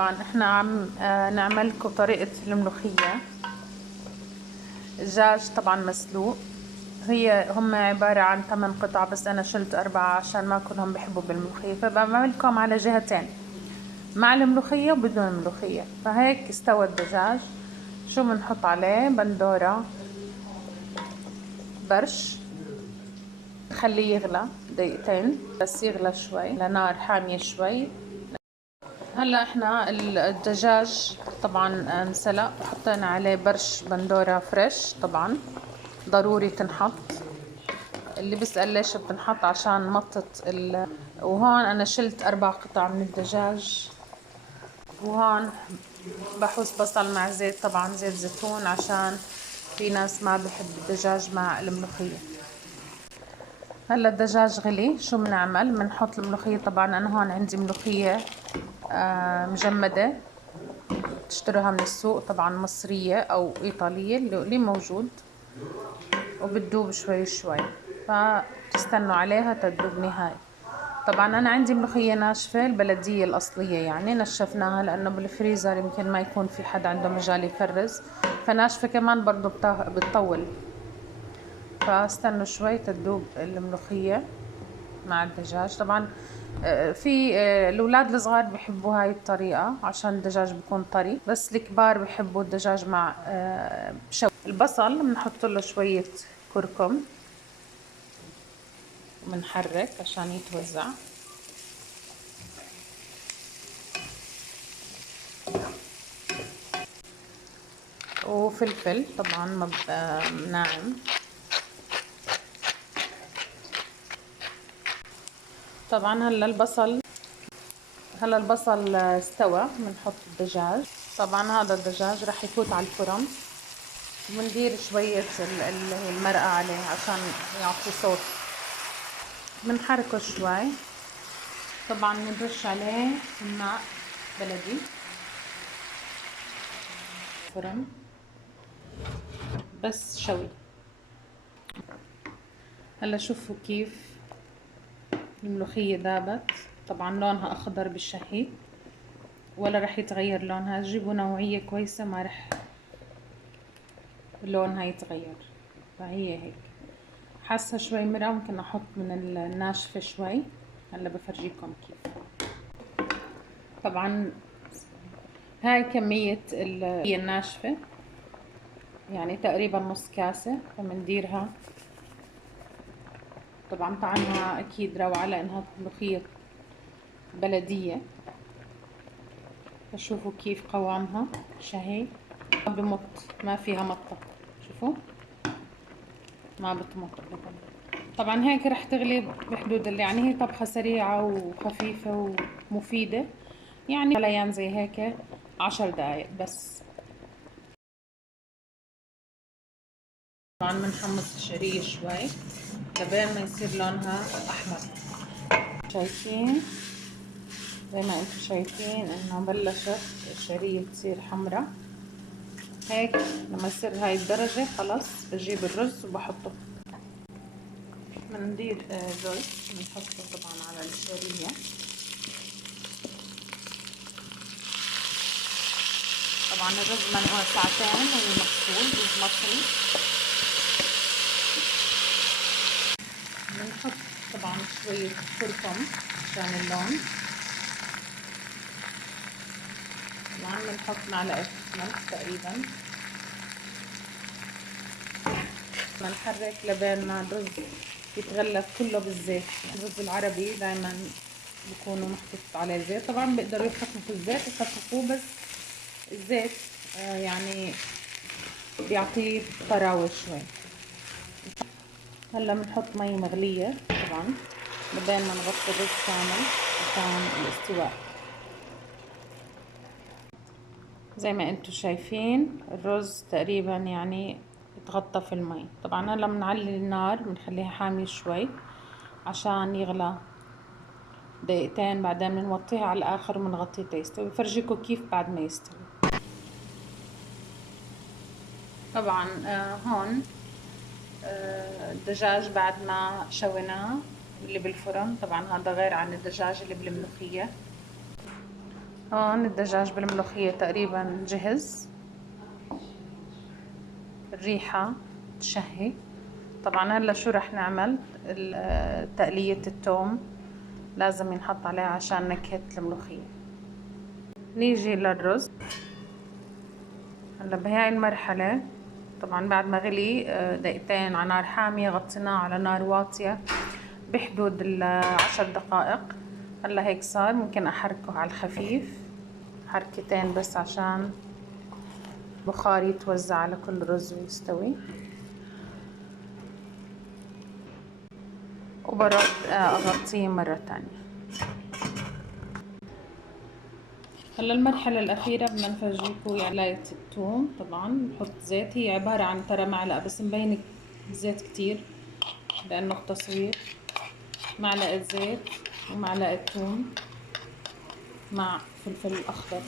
طبعا احنا عم نعمل لكم طريقة الملوخية. الدجاج طبعا مسلوق، هم عبارة عن 8 قطع، بس انا شلت 4 عشان ما كلهم بحبوا بالملوخية، فبعمل لكم على جهتين، مع الملوخية وبدون الملوخية. فهيك استوى الدجاج. شو بنحط عليه؟ بندورة، برش، خليه يغلى دقيقتين بس، يغلى شوي لنار حامية شوي. هلا احنا الدجاج طبعا انسلق، وحطينا عليه برش بندورة فريش، طبعا ضروري تنحط. اللي بيسأل ليش بتنحط، عشان مطة وهون انا شلت 4 قطع من الدجاج. وهون بحوز بصل مع زيت، طبعا زيت زيتون، عشان في ناس ما بحب الدجاج مع الملوخية. هلا الدجاج غلي، شو بنعمل؟ بنحط الملوخية. طبعا انا هون عندي ملوخية مجمدة، تشتروها من السوق، طبعا مصرية او ايطالية اللي موجود، وبتدوب شوي شوي، فتستنوا عليها تدوب نهائي. طبعا انا عندي ملوخية ناشفة البلدية الاصلية، يعني نشفناها لانه بالفريزر يمكن ما يكون في حد عنده مجال يفرز، فناشفة كمان برضو بتطول. فاستنوا شوي تدوب الملوخية مع الدجاج. طبعا في الاولاد الصغار بحبوا هاي الطريقة عشان الدجاج بيكون طري، بس الكبار بحبوا الدجاج مع شوي. البصل بنحط له شوية كركم، وبنحرك عشان يتوزع. وفلفل طبعا ناعم. طبعا هلا البصل استوى، بنحط الدجاج. طبعا هذا الدجاج رح يفوت على الفرن، وبندير شوية اللي هي المرقة عليه عشان يعطي صوت. بنحركه شوي. طبعا بنرش عليه ماء بلدي. فرن بس شوي. هلا شوفوا كيف الملوخية ذابت. طبعا لونها اخضر بالشهي، ولا رح يتغير لونها. جيبوا نوعية كويسة ما رح لونها يتغير. فهي هيك. حاسة شوي مرقة، ممكن احط من الناشفة شوي. هلا بفرجيكم كيف. طبعا هاي كمية الناشفة، يعني تقريبا نص كاسة، فمنديرها. طبعا طعمها اكيد روعة لانها ملوخية بلدية. فشوفوا كيف قوامها شهي، ما بمط، ما فيها مطة. شوفوا ما بتمط ابدا. طبعا هيك رح تغلي بحدود اللي يعني هي طبخة سريعة وخفيفة ومفيدة، يعني غليان زي هيك 10 دقايق بس. طبعا بنحمص الشعرية شوي لبين ما يصير لونها احمر. شايفين؟ زي ما انتم شايفين انه بلشت الشعرية تصير حمرة هيك. لما يصير هاي الدرجة خلاص بجيب الرز وبحطه. بندير رز بنحطه طبعا على الشعرية. طبعا الرز منقوع ساعتين ومغسول، رز مصري. بنحط طبعا شوية كركم عشان اللون. طبعا بنحط معلقة ملح تقريبا. بنحرك لبين ما الرز يتغلف كله بالزيت. الرز العربي دايما بكونوا محطوط عليه زيت، طبعا بيقدروا يخففوا الزيت يخففوه، بس الزيت يعني بيعطيه طراوة شوي. هلا بنحط مي مغلية طبعا لبين ما نغطي الرز كامل عشان الاستواء. زي ما انتم شايفين الرز تقريبا يعني اتغطى في المي. طبعا هلا بنعلي النار، بنخليها حامية شوي عشان يغلى دقيقتين، بعدين بنوطيها على الاخر وبنغطيه تيستوي. بفرجيكم كيف بعد ما يستوي. طبعا هون الدجاج بعد ما شويناه اللي بالفرن. طبعا هذا غير عن الدجاج اللي بالملوخية. هون الدجاج بالملوخية تقريبا جهز. الريحة تشهي. طبعا هلا شو رح نعمل؟ تقلية التوم لازم ينحط عليها عشان نكهة الملوخية. نيجي للرز. هلا بهاي المرحلة طبعا بعد ما غلي دقيقتين على نار حامية غطيناه على نار واطية بحدود 10 دقائق. هلا هيك صار، ممكن احركه على الخفيف حركتين بس عشان بخار يتوزع على كل رز ويستوي. وبرد اغطيه مرة تانية. هلا المرحلة الأخيرة بدنا نفرجيكم علاية الثوم. طبعا بحط زيت، هي عبارة عن ترى معلقة بس مبين زيت كتير لأنه التصوير. معلقة زيت ومعلقة ثوم مع فلفل أخضر،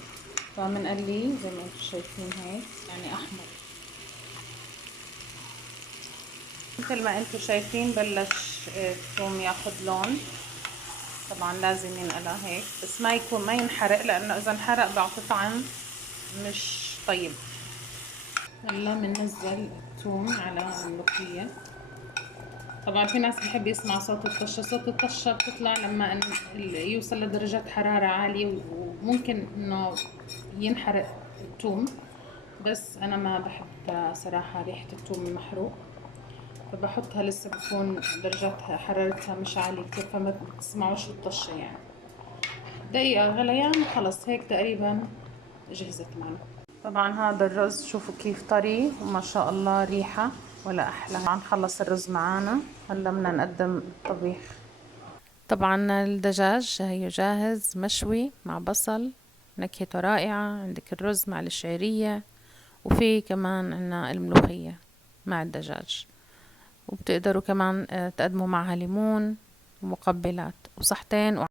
فمنقليه زي ما انتم شايفين هيك، يعني أحمر. مثل ما انتم شايفين بلش الثوم ياخد لون. طبعا لازم ينقلى هيك بس ما ينحرق، لأنه إذا انحرق بيعطي طعم مش طيب. هلا بننزل الثوم على الملوخية. طبعا في ناس بحب يسمع صوت الطشة. صوت الطشة بتطلع لما يوصل لدرجة حرارة عالية وممكن انه ينحرق الثوم، بس انا ما بحب صراحة ريحة الثوم المحروق، فبحطها لسه بكون درجة حرارتها مش عالية كتير، فما بتسمعوش الطشة يعني. دقيقة غليان وخلص هيك تقريبا جهزت معنا. طبعا هذا الرز شوفوا كيف طري وما شاء الله ريحة ولا أحلى. طبعا خلص الرز معانا، هلا بدنا نقدم الطبيخ. طبعا الدجاج هي جاهز مشوي مع بصل، نكهته رائعة. عندك الرز مع الشعرية، وفي كمان عنا الملوخية مع الدجاج، وبتقدروا كمان تقدموا معها ليمون ومقبلات وصحتين.